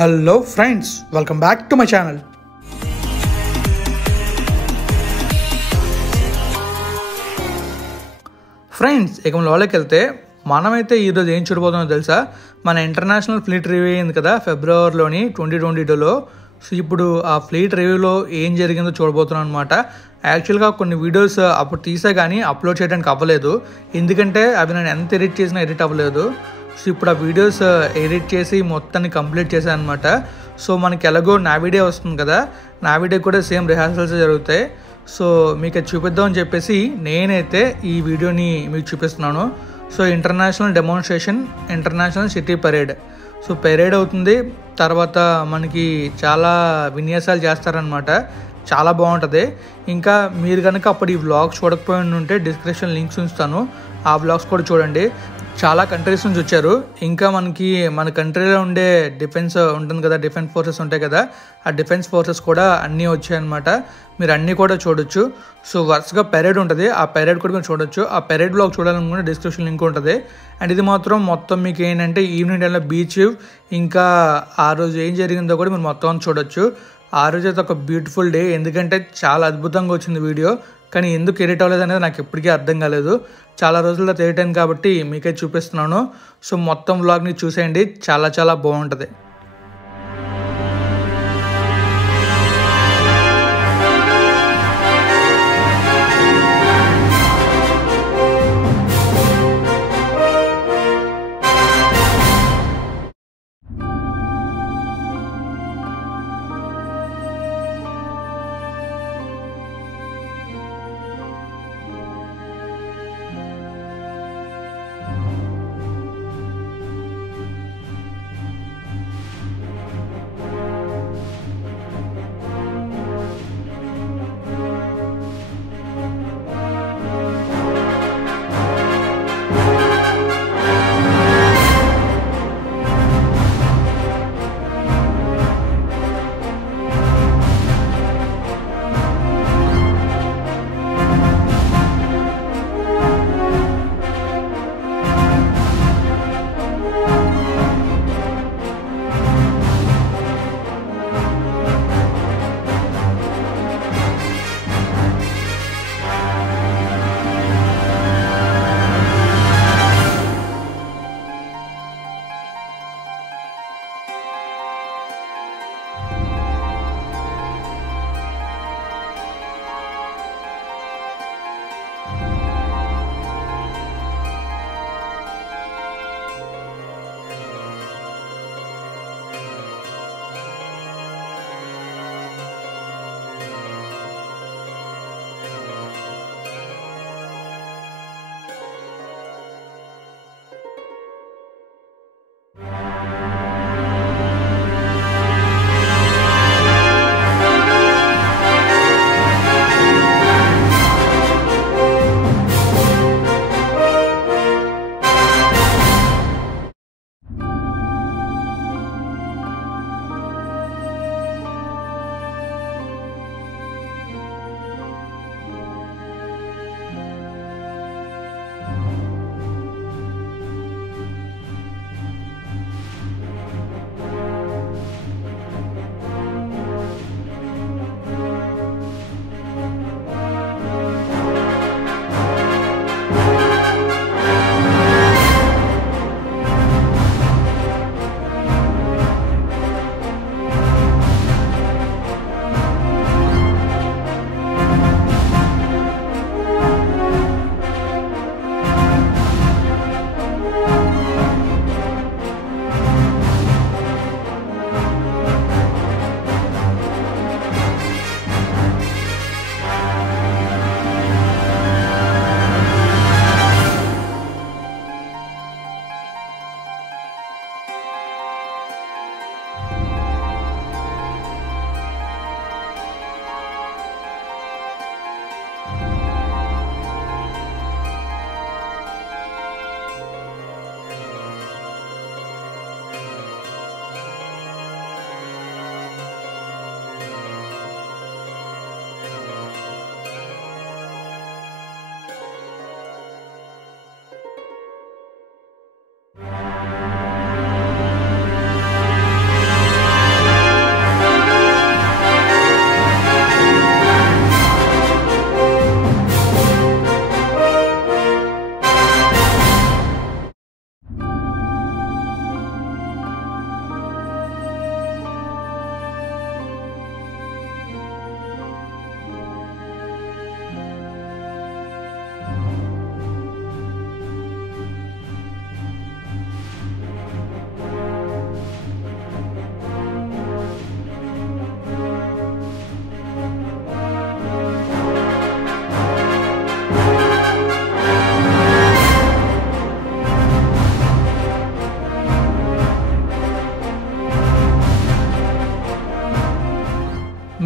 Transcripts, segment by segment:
Hello friends, welcome back to my channel. Friends ఇక లోపలికి వెళ్తే మనమైతే ఈరోజు ఏం చూడబోతుందో తెలుసా? మన ఇంటర్నేషనల్ ఫ్లీట్ రివ్యూ అయింది కదా ఫిబ్రవరిలోని 2022లో. సో ఇప్పుడు ఆ ఫ్లీట్ రివ్యూలో ఏం జరిగిందో చూడబోతున్నాం అనమాట. యాక్చువల్గా కొన్ని వీడియోస్ అప్పుడు తీసా కానీ అప్లోడ్ చేయడానికి అవ్వలేదు, ఎందుకంటే అవి నేను ఎంత ఎడిట్ చేసినా ఎడిట్ అవ్వలేదు. సో ఇప్పుడు ఆ వీడియోస్ ఎడిట్ చేసి మొత్తాన్ని కంప్లీట్ చేశాను అనమాట. సో మనకి ఎలాగో నావిడే వస్తుంది కదా, నావిడే కూడా సేమ్ రిహార్సల్స్ జరుగుతాయి. సో మీకు అది చూపిద్దామని చెప్పేసి నేనైతే ఈ వీడియోని మీకు చూపిస్తున్నాను. So international demonstration, international city parade. So parade అవుతుంది, తర్వాత మనకి చాలా విన్యాసాలు చేస్తారనమాట, చాలా బాగుంటుంది. ఇంకా మీరు కనుక అప్పుడు ఈ వ్లాగ్స్ చూడకపోయి ఉంటే డిస్క్రిప్షన్ లింక్స్ ఉంచుతాను, ఆ వ్లాగ్స్ కూడా చూడండి. చాలా కంట్రీస్ నుంచి వచ్చారు. ఇంకా మన కంట్రీలో ఉండే డిఫెన్స్ ఉంటుంది కదా, డిఫెన్స్ ఫోర్సెస్ ఉంటాయి కదా, ఆ డిఫెన్స్ ఫోర్సెస్ కూడా అన్నీ వచ్చాయన్నమాట. మీరు అన్నీ కూడా చూడొచ్చు. సో వరుసగా పెరేడ్ ఉంటుంది, ఆ పెరేడ్ కూడా మీరు చూడొచ్చు. ఆ పెరేడ్ బ్లాగ్ చూడాలనుకుంటే డిస్క్రిప్షన్ లింక్ ఉంటుంది. అండ్ ఇది మాత్రం మొత్తం మీకు ఏంటంటే ఈవినింగ్ టైంలో బీచ్, ఇంకా ఆ రోజు ఏం జరిగిందో కూడా మీరు మొత్తం చూడొచ్చు. ఆ రోజు అయితే ఒక బ్యూటిఫుల్ డే, ఎందుకంటే చాలా అద్భుతంగా వచ్చింది వీడియో. కానీ ఎందుకు ఎడిట్ అవ్వలేదు అనేది నాకు ఎప్పటికీ అర్థం కాలేదు. చాలా రోజుల్లో ఎడిట్ కాబట్టి మీకే చూపిస్తున్నాను. సో మొత్తం వ్లాగ్ని చూసేయండి, చాలా చాలా బాగుంటుంది.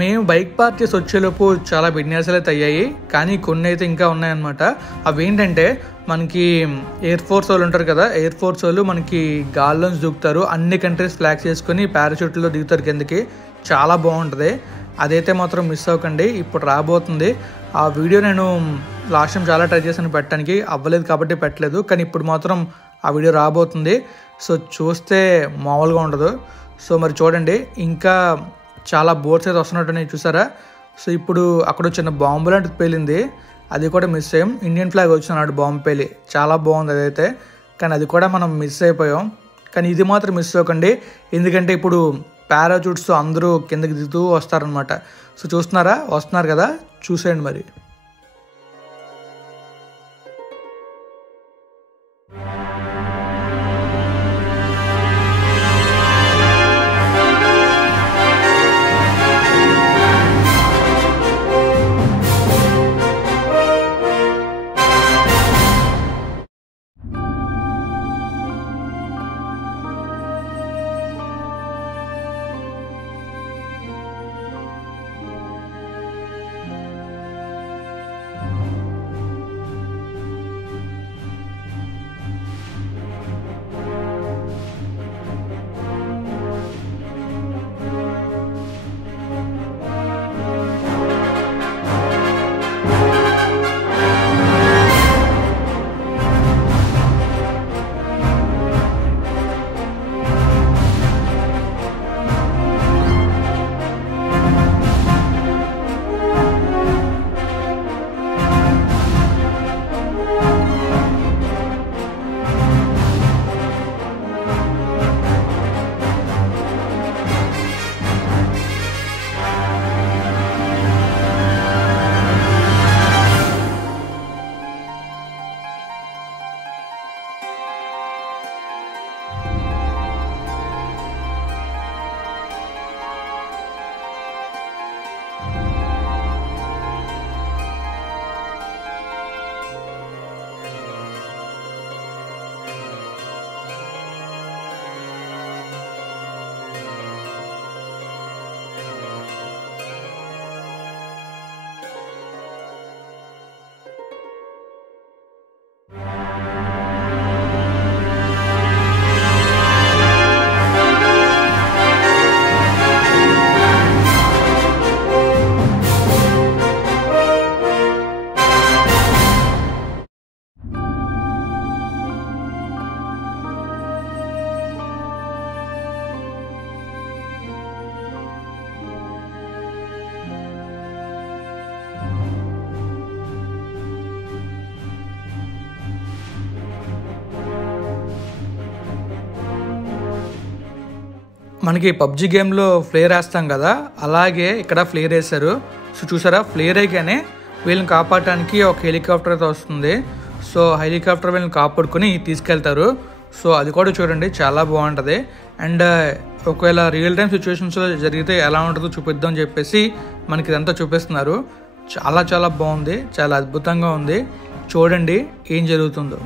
మేము బైక్ పార్క్ చేసి వచ్చేలోపు చాలా విన్యాసాలు అయితే అయ్యాయి, కానీ కొన్ని అయితే ఇంకా ఉన్నాయన్నమాట. అవి ఏంటంటే మనకి ఎయిర్ ఫోర్స్ వాళ్ళు ఉంటారు కదా, ఎయిర్ ఫోర్స్ వాళ్ళు మనకి గాల్లోంచి దూకుతారు, అన్ని కంట్రీస్ ఫ్లాగ్స్ వేసుకొని పారాషూట్లో దిగుతారు కిందకి. చాలా బాగుంటుంది. అదైతే మాత్రం మిస్ అవ్వకండి, ఇప్పుడు రాబోతుంది. ఆ వీడియో నేను లాస్ట్ టైం చాలా ట్రై చేశాను పెట్టడానికి, అవ్వలేదు కాబట్టి పెట్టలేదు, కానీ ఇప్పుడు మాత్రం ఆ వీడియో రాబోతుంది. సో చూస్తే మామూలుగా ఉండదు. సో మరి చూడండి, ఇంకా చాలా బోట్స్ అయితే వస్తున్నట్టున్నాయి చూసారా. సో ఇప్పుడు అక్కడ చిన్న బాంబు లాంటిది పేలింది, అది కూడా మిస్ అయ్యాం. ఇండియన్ ఫ్లాగ్ వచ్చినాడు బాంబు పేలి, చాలా బాగుంది అదైతే, కానీ అది కూడా మనం మిస్ అయిపోయాం. కానీ ఇది మాత్రం మిస్ అవ్వకండి, ఎందుకంటే ఇప్పుడు పారాచూట్స్ అందరూ కిందకి దిగుతూ వస్తారనమాట. సో చూస్తున్నారా, వస్తున్నారు కదా, చూసేయండి మరి. మనకి పబ్జి గేమ్లో ఫ్లేర్ వేస్తాం కదా, అలాగే ఇక్కడ ఫ్లేర్ వేశారు. సో చూసారా, ఫ్లేర్ అయ్యానే వీళ్ళని కాపాడటానికి ఒక హెలికాప్టర్ అయితే వస్తుంది. సో హెలికాప్టర్ వీళ్ళని కాపాడుకొని తీసుకెళ్తారు. సో అది కూడా చూడండి, చాలా బాగుంటుంది. అండ్ ఒకవేళ రియల్ టైమ్ సిచ్యువేషన్స్లో జరిగితే ఎలా ఉంటుందో చూపిద్దాం అని చెప్పేసి మనకి ఇదంతా చూపిస్తున్నారు. చాలా చాలా బాగుంది, చాలా అద్భుతంగా ఉంది. చూడండి ఏం జరుగుతుందో.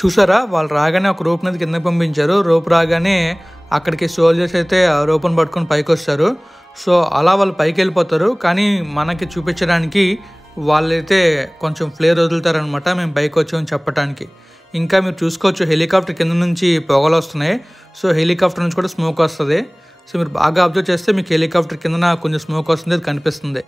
చూసారా, వాళ్ళు రాగానే ఒక రోప్ మీద కింద పంపించారు. రోప్ రాగానే అక్కడికి సోల్జర్స్ అయితే ఆ రోప్ని పట్టుకొని పైకి వస్తారు. సో అలా వాళ్ళు పైకి వెళ్ళిపోతారు. కానీ మనకి చూపించడానికి వాళ్ళైతే కొంచెం ఫ్లేర్ వదులుతారనమాట, మేము పైకి వచ్చామని చెప్పడానికి. ఇంకా మీరు చూసుకోవచ్చు, హెలికాప్టర్ కింద నుంచి పొగలు వస్తున్నాయి. సో హెలికాప్టర్ నుంచి కూడా స్మోక్ వస్తుంది. సో మీరు బాగా అబ్జర్వ్ చేస్తే మీకు హెలికాప్టర్ కింద కొంచెం స్మోక్ వస్తుంది, అది కనిపిస్తుంది.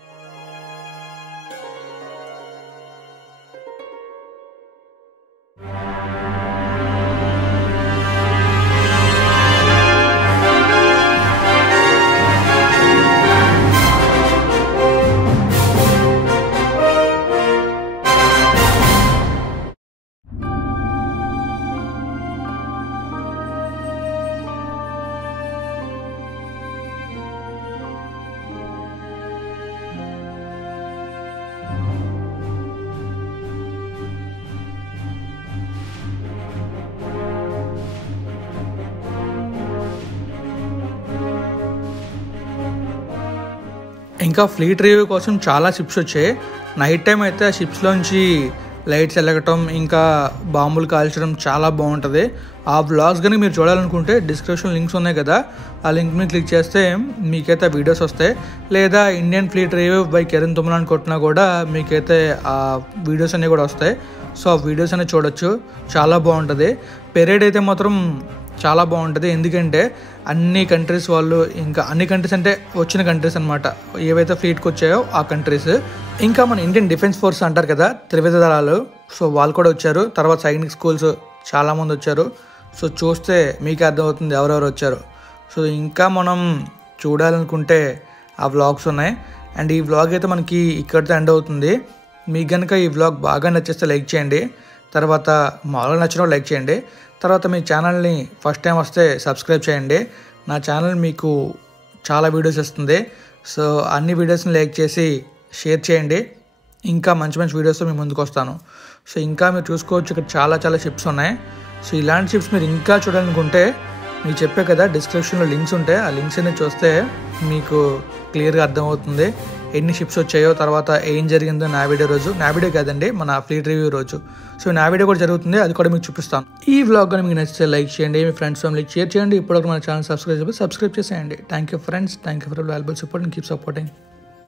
ఇంకా ఫ్లీట్ రివ్యూ కోసం చాలా షిప్స్ వచ్చాయి. నైట్ టైం అయితే ఆ షిప్స్లోంచి లైట్స్ వెలగటం, ఇంకా బాంబులు కాల్చడం చాలా బాగుంటుంది. ఆ వ్లాగ్స్ కానీ మీరు చూడాలనుకుంటే డిస్క్రిప్షన్ లింక్స్ ఉన్నాయి కదా, ఆ లింక్ మీద క్లిక్ చేస్తే మీకైతే వీడియోస్ వస్తాయి. లేదా Indian fleet review by Kiran Tummala అని కొట్టినా కూడా మీకైతే ఆ వీడియోస్ అన్నీ కూడా వస్తాయి. సో ఆ వీడియోస్ అనేవి చూడొచ్చు, చాలా బాగుంటుంది. పెరేడ్ అయితే మాత్రం చాలా బాగుంటుంది. ఎందుకంటే అన్ని కంట్రీస్ వాళ్ళు, ఇంకా అన్ని కంట్రీస్ అంటే వచ్చిన కంట్రీస్ అనమాట, ఏవైతే ఫ్లీట్కి వచ్చాయో ఆ కంట్రీస్. ఇంకా మన ఇండియన్ డిఫెన్స్ ఫోర్స్ అంటారు కదా, త్రివిధ దళాలు, సో వాళ్ళు కూడా వచ్చారు. తర్వాత సైనిక్ స్కూల్స్ చాలామంది వచ్చారు. సో చూస్తే మీకే అర్థమవుతుంది ఎవరెవరు వచ్చారు. సో ఇంకా మనం చూడాలనుకుంటే ఆ వ్లాగ్స్ ఉన్నాయి. అండ్ ఈ వ్లాగ్ అయితే మనకి ఇక్కడితో ఎండ్ అవుతుంది. మీకు కనుక ఈ వ్లాగ్ బాగా నచ్చిస్తే లైక్ చేయండి. తర్వాత మామూలుగా నచ్చిన లైక్ చేయండి. తర్వాత మీ ఛానల్ని ఫస్ట్ టైం వస్తే సబ్స్క్రైబ్ చేయండి. నా ఛానల్ మీకు చాలా వీడియోస్ ఇస్తుంది. సో అన్ని వీడియోస్ని లైక్ చేసి షేర్ చేయండి. ఇంకా మంచి మంచి వీడియోస్తో మీ ముందుకు వస్తాను. సో ఇంకా మీరు చూసుకోవచ్చు, ఇక్కడ చాలా షిప్స్ ఉన్నాయి. సో ఇలాంటి షిప్స్ మీరు ఇంకా చూడాలనుకుంటే మీకు చెప్పే కదా, డిస్క్రిప్షన్లో లింక్స్ ఉంటాయి. ఆ లింక్స్ అన్ని చూస్తే మీకు క్లియర్గా అర్థమవుతుంది ఎన్ని షిప్స్ వచ్చాయో, తర్వాత ఏం జరిగిందో నా వీడియో కాదండి, మన ఫ్లీట్ రివ్యూ రోజు. సో నా వీడియో కూడా జరుగుతుంది, అది కూడా మీకు చూపిస్తాను. ఈ వ్లాగ్ కానీ మీకు నచ్చితే లైక్ చేయండి, మీ ఫ్రెండ్స్ ఫ్యామిలీకి షేర్ చేయండి. ఇప్పుడు మన ఛానల్ సబ్స్క్రైబ్ చేసేయండి. Thank you friends, thank you for valuable support and keep supporting.